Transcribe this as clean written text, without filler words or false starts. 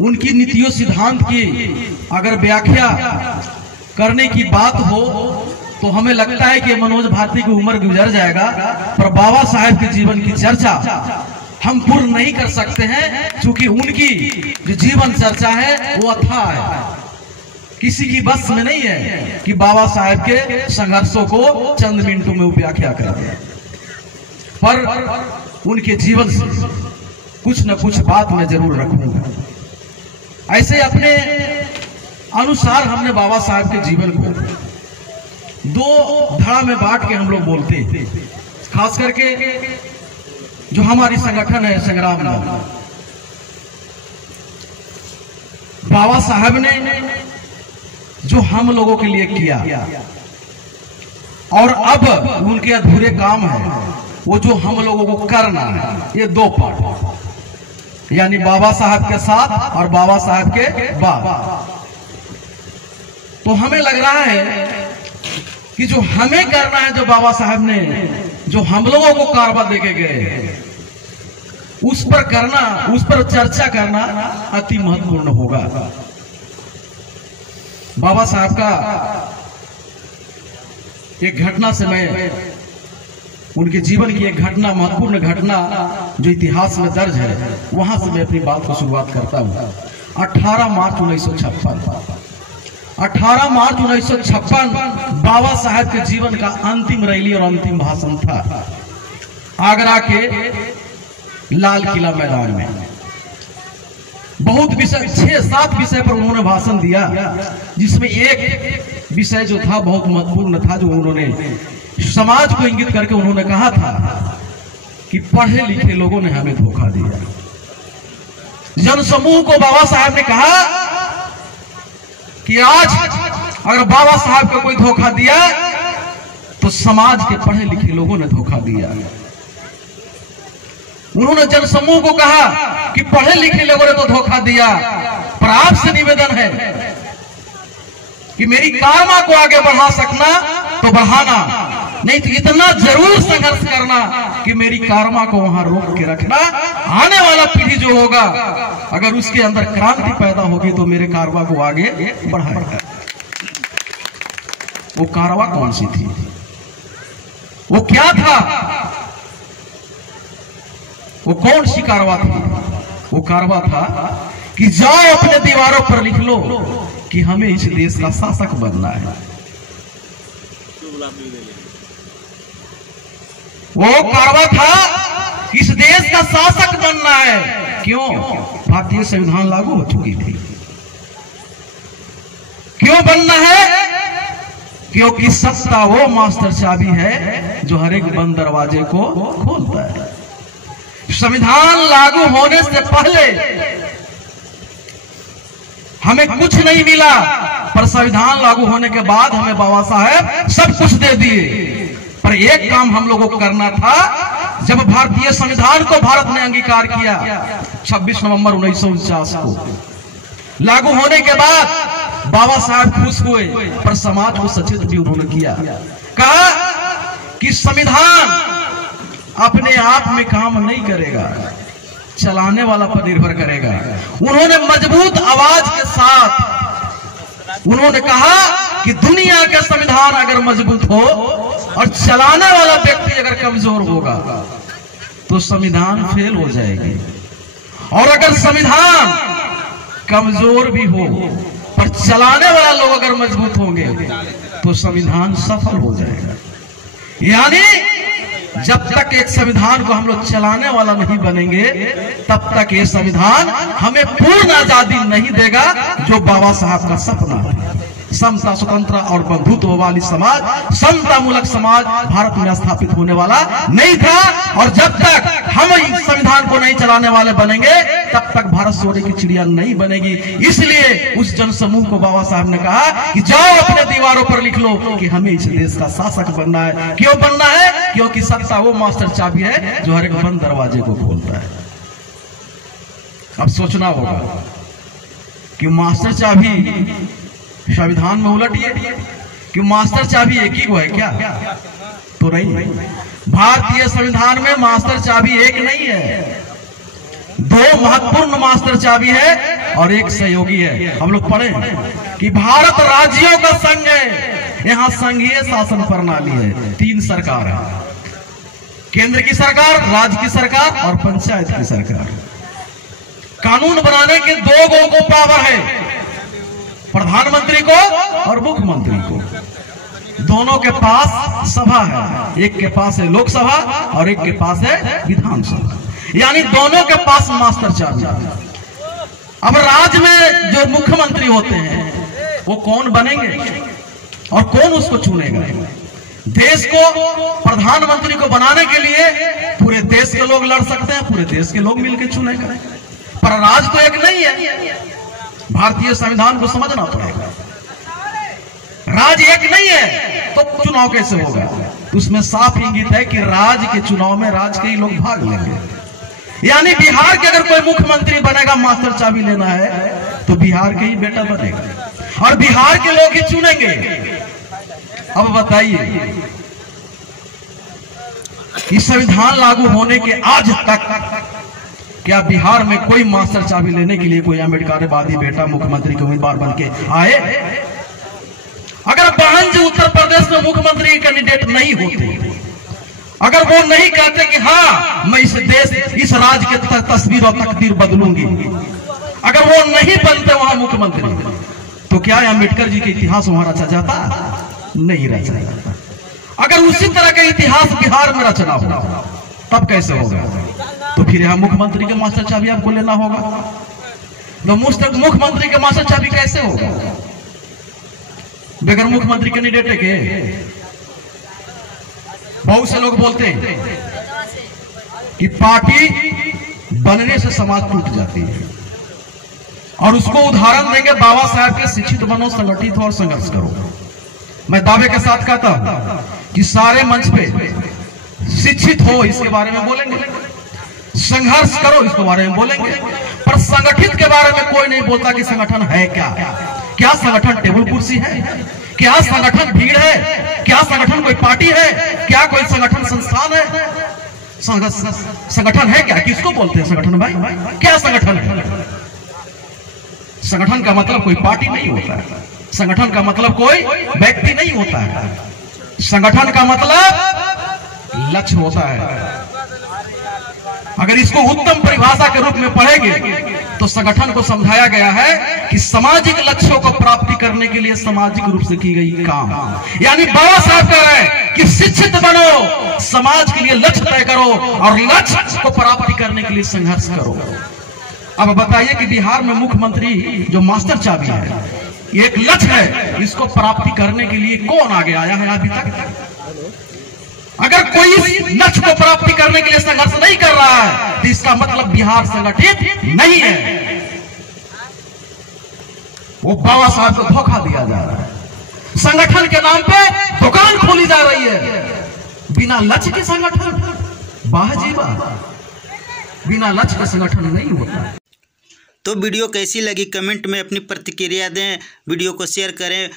उनकी नीतियों सिद्धांत की अगर व्याख्या करने की बात हो तो हमें लगता है कि मनोज भारती की उम्र गुजर जाएगा, पर बाबा साहेब के जीवन की चर्चा हम पूर्ण नहीं कर सकते हैं, क्योंकि उनकी जो जीवन चर्चा है वो अथाह है। किसी की बस में नहीं है कि बाबा साहेब के संघर्षों को चंद मिनटों में व्याख्या कर दे, पर उनके जीवन से कुछ न कुछ बात मैं जरूर रखूंगा। ऐसे अपने अनुसार हमने बाबा साहेब के जीवन को दो धड़ा में बांट के हम लोग बोलते हैं। खास करके जो हमारी संगठन है संग्राम दल, बाबा साहेब ने जो हम लोगों के लिए किया और अब उनके अधूरे काम है वो जो हम लोगों को करना है, ये दो पार्ट, यानी बाबा साहब के साथ और बाबा साहब के बाद। तो हमें लग रहा है कि जो हमें करना है, जो बाबा साहब ने जो हम लोगों को कारवा देके गए, उस पर करना, उस पर चर्चा करना अति महत्वपूर्ण होगा। बाबा साहब का एक घटना से मैं, उनके जीवन की एक घटना, महत्वपूर्ण घटना जो इतिहास में दर्ज है, वहां से मैं अपनी बात को शुरुआत करता हूं। 18 मार्च 1956 बाबा साहब के जीवन का अंतिम रैली और अंतिम भाषण था आगरा के लाल किला मैदान में। बहुत विषय, 6-7 विषय पर उन्होंने भाषण दिया, जिसमें एक विषय जो था बहुत महत्वपूर्ण था, जो उन्होंने समाज को इंगित करके उन्होंने कहा था कि पढ़े लिखे लोगों ने हमें धोखा दिया। जनसमूह को बाबा साहब ने कहा कि आज अगर बाबा साहब को कोई धोखा दिया तो समाज के पढ़े लिखे लोगों ने धोखा दिया। उन्होंने जनसमूह को कहा कि पढ़े लिखे लोगों ने तो धोखा दिया, पर आपसे निवेदन है कि मेरी कारमा को आगे बढ़ा सकना तो बढ़ाना, नहीं तो इतना जरूर संघर्ष करना कि मेरी कारमा को वहां रोक के रखना। आने वाला पीढ़ी जो होगा, अगर उसके अंदर क्रांति पैदा होगी तो मेरे कारवा को आगे बढ़ाएगा। वो कारवा कौन सी थी? वो क्या था? वो कौन सी कारवा थी? वो कारवा था कि जाओ अपने दीवारों पर लिख लो कि हमें इस देश का शासक बनना है। वो कारवा था इस देश का शासक बनना है। क्यों? भारतीय संविधान लागू हो चुकी थी। क्यों बनना है? क्योंकि सत्ता वो मास्टर चाबी है जो हर एक बंद दरवाजे को खोलता है। संविधान लागू होने से पहले हमें कुछ नहीं मिला, पर संविधान लागू होने के बाद हमें बाबा साहेब सब कुछ दे दिए। पर एक काम हम लोगों को करना था। जब भारतीय संविधान को भारत ने अंगीकार किया 26 नवंबर 1949 को, लागू होने के बाद बाबा साहब खुश हुए, पर समाज को सचेत भी उन्होंने किया। कहा कि संविधान अपने आप में काम नहीं करेगा, चलाने वाला पर निर्भर करेगा। उन्होंने मजबूत आवाज के साथ उन्होंने कहा कि दुनिया का संविधान अगर मजबूत हो और चलाने वाला व्यक्ति अगर कमजोर होगा तो संविधान फेल हो जाएगी, और अगर संविधान कमजोर भी हो पर चलाने वाला लोग अगर मजबूत होंगे तो संविधान सफल हो जाएगा। यानी जब तक एक संविधान को हम लोग चलाने वाला नहीं बनेंगे, तब तक ये संविधान हमें पूर्ण आजादी नहीं देगा, जो बाबा साहब का सपना है। समता, स्वतंत्र और बंधुत्व वाली समाज, समता मूलक समाज भारत में स्थापित होने वाला नहीं था। और जब तक हम इस संविधान को नहीं चलाने वाले बनेंगे, तब तक भारत सोने की चिड़िया नहीं बनेगी। इसलिए उस जनसमूह को बाबा साहब ने कहा कि जाओ अपने दीवारों पर लिख लो कि हमें इस देश का शासक बनना है। क्यों बनना है? क्योंकि सत्ता वो मास्टर चाबी है जो हर एक बंद दरवाजे को खोलता है। अब सोचना होगा कि मास्टर चाबी संविधान में उलटिए कि मास्टर चाबी एक ही को है क्या? तो नहीं। भारतीय संविधान में मास्टर चाबी एक नहीं है, दो महत्वपूर्ण मास्टर चाबी है और एक सहयोगी है। हम लोग पढ़े कि भारत राज्यों का संघ है, यहां संघीय शासन प्रणाली है, 3 सरकार है, केंद्र की सरकार, राज्य की सरकार और पंचायत की सरकार। कानून बनाने के 2 को पावर है, प्रधानमंत्री को और मुख्यमंत्री को। दोनों के पास सभा है, एक के पास है लोकसभा और एक के पास है विधानसभा, यानी दोनों के पास मास्टर चाबी। अब राज्य में जो मुख्यमंत्री होते हैं वो कौन बनेंगे और कौन उसको चुनेगा? देश को, प्रधानमंत्री को बनाने के लिए पूरे देश के लोग लड़ सकते हैं, पूरे देश के लोग मिलकर चुनेगा, पर राज तो एक नहीं है। भारतीय संविधान को समझना पड़ेगा, राज एक नहीं है तो चुनाव कैसे होगा? उसमें साफ इंगित है कि राज्य के चुनाव में राज्य के ही लोग भाग लेंगे। यानी बिहार के अगर कोई मुख्यमंत्री बनेगा, मास्टर चाबी लेना है तो बिहार के ही बेटा बनेगा और बिहार के लोग ही चुनेंगे। अब बताइए कि संविधान लागू होने के आज तक क्या बिहार में कोई मास्टर चाबी लेने के लिए कोई अम्बेडकरवादी बेटा मुख्यमंत्री के उम्मीदवार बन के आए? अगर बहन जी उत्तर प्रदेश में मुख्यमंत्री कैंडिडेट नहीं होते, अगर वो नहीं कहते कि हाँ मैं इस देश, इस राज्य के तस्वीर और तकदीर बदलूंगी, अगर वो नहीं बनते वहां मुख्यमंत्री, तो क्या अम्बेडकर जी के इतिहास वहां रचा जाता? नहीं रचा जाता। अगर उसी तरह का इतिहास बिहार में रचना हो तब कैसे होगा? तो फिर यहां मुख्यमंत्री के मास्टर चाबी आपको लेना होगा। तो मुख्यमंत्री के मास्टर चाबी कैसे होगा बगैर मुख्यमंत्री कैंडिडेट के? बहुत से लोग बोलते हैं कि पार्टी बनने से समाज टूट जाती है, और उसको उदाहरण देंगे बाबा साहब के शिक्षित बनो, संगठित हो और संघर्ष करो। मैं दावे के साथ कहता हूं कि सारे मंच पे शिक्षित हो इसके बारे में बोलेंगे, संघर्ष करो इसके बारे में बोलेंगे, पर संगठित के बारे में कोई नहीं बोलता कि संगठन है क्या। क्या संगठन टेबल कुर्सी है? क्या संगठन भीड़ है? क्या संगठन कोई पार्टी है? क्या कोई संगठन संस्थान है? संगठन है क्या? किसको बोलते हैं संगठन भाई? क्या संगठन है? संगठन का मतलब कोई पार्टी नहीं होता है, संगठन का मतलब कोई व्यक्ति नहीं होता है, संगठन का मतलब लक्ष्य होता है। अगर इसको उत्तम परिभाषा के रूप में पढ़ेंगे तो संगठन को समझाया गया है कि सामाजिक लक्ष्यों को प्राप्ति करने के लिए सामाजिक रूप से की गई काम। यानी बाबा साहब कह रहे हैं कि शिक्षित बनो, समाज के लिए लक्ष्य तय करो और लक्ष्य को प्राप्ति करने के लिए संघर्ष करो। अब बताइए कि बिहार में मुख्यमंत्री जो मास्टर चाबी है, एक लक्ष्य है, इसको प्राप्ति करने के लिए कौन आगे आया है अभी तक? अगर कोई इस लक्ष्य को प्राप्ति करने के लिए संघर्ष नहीं कर रहा है तो इसका मतलब बिहार संगठित नहीं है। वो बाबा साहब को धोखा दिया जा रहा है, संगठन के नाम पे दुकान खोली जा रही है। बिना लक्ष्य के संगठन, वाह जी वाह, बिना लक्ष्य के संगठन नहीं होता। तो वीडियो कैसी लगी कमेंट में अपनी प्रतिक्रिया दें, वीडियो को शेयर करें